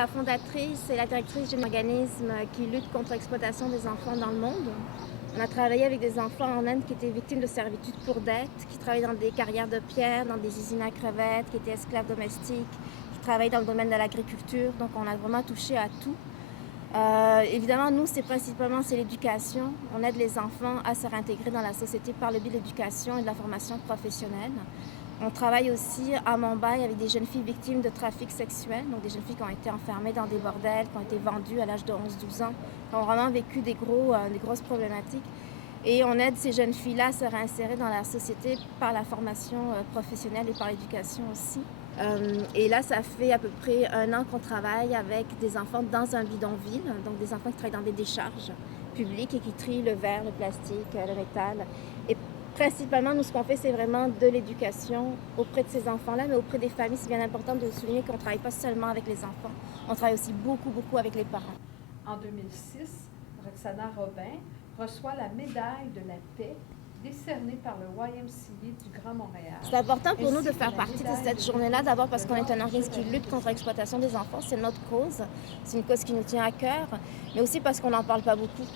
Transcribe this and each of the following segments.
la fondatrice et la directrice d'un organisme qui lutte contre l'exploitation des enfants dans le monde. On a travaillé avec des enfants en Inde qui étaient victimes de servitude pour dette, qui travaillaient dans des carrières de pierre, dans des usines à crevettes, qui étaient esclaves domestiques, qui travaillaient dans le domaine de l'agriculture. Donc on a vraiment touché à tout. Évidemment, nous, c'est l'éducation. On aide les enfants à se réintégrer dans la société par le biais de l'éducation et de la formation professionnelle. On travaille aussi à Mumbai avec des jeunes filles victimes de trafic sexuel, donc des jeunes filles qui ont été enfermées dans des bordels, qui ont été vendues à l'âge de 11-12 ans, qui ont vraiment vécu des grosses problématiques. Et on aide ces jeunes filles-là à se réinsérer dans la société par la formation professionnelle et par l'éducation aussi. Et là, ça fait à peu près 1 an qu'on travaille avec des enfants dans un bidonville, donc des enfants qui travaillent dans des décharges publiques et qui trient le verre, le plastique, le métal. Et principalement, nous, ce qu'on fait, c'est vraiment de l'éducation auprès de ces enfants-là, mais auprès des familles. C'est bien important de souligner qu'on ne travaille pas seulement avec les enfants, on travaille aussi beaucoup avec les parents. En 2006, Roxana Robin reçoit la médaille de la paix décernée par le YMCA du Grand Montréal. C'est important pour nous de faire partie de cette journée-là, d'abord parce qu'on est un organisme qui lutte contre l'exploitation des enfants, c'est notre cause, c'est une cause qui nous tient à cœur, mais aussi parce qu'on n'en parle pas beaucoup.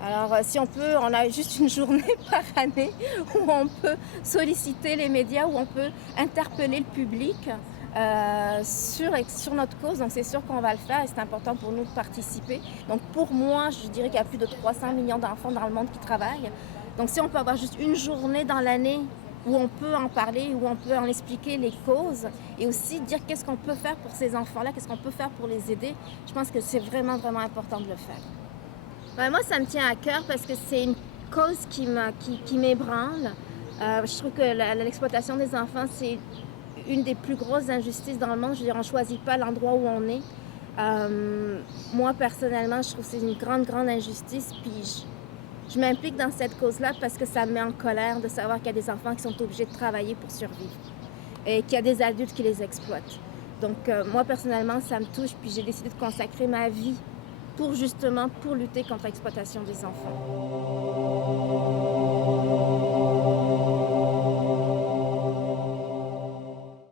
Alors si on peut, on a juste une journée par année où on peut solliciter les médias, où on peut interpeller le public sur notre cause, donc c'est sûr qu'on va le faire et c'est important pour nous de participer. Donc pour moi, je dirais qu'il y a plus de 300 millions d'enfants dans le monde qui travaillent. Donc si on peut avoir juste une journée dans l'année où on peut en parler, où on peut en expliquer les causes et aussi dire qu'est-ce qu'on peut faire pour ces enfants-là, qu'est-ce qu'on peut faire pour les aider, je pense que c'est vraiment important de le faire. Ben, moi, ça me tient à cœur parce que c'est une cause qui m'ébranle. Je trouve que l'exploitation des enfants, c'est une des plus grosses injustices dans le monde. Je veux dire, on ne choisit pas l'endroit où on est. Moi, personnellement, je trouve que c'est une grande injustice. Puis je m'implique dans cette cause-là parce que ça me met en colère de savoir qu'il y a des enfants qui sont obligés de travailler pour survivre et qu'il y a des adultes qui les exploitent. Donc, moi, personnellement, ça me touche. Puis j'ai décidé de consacrer ma vie pour lutter contre l'exploitation des enfants.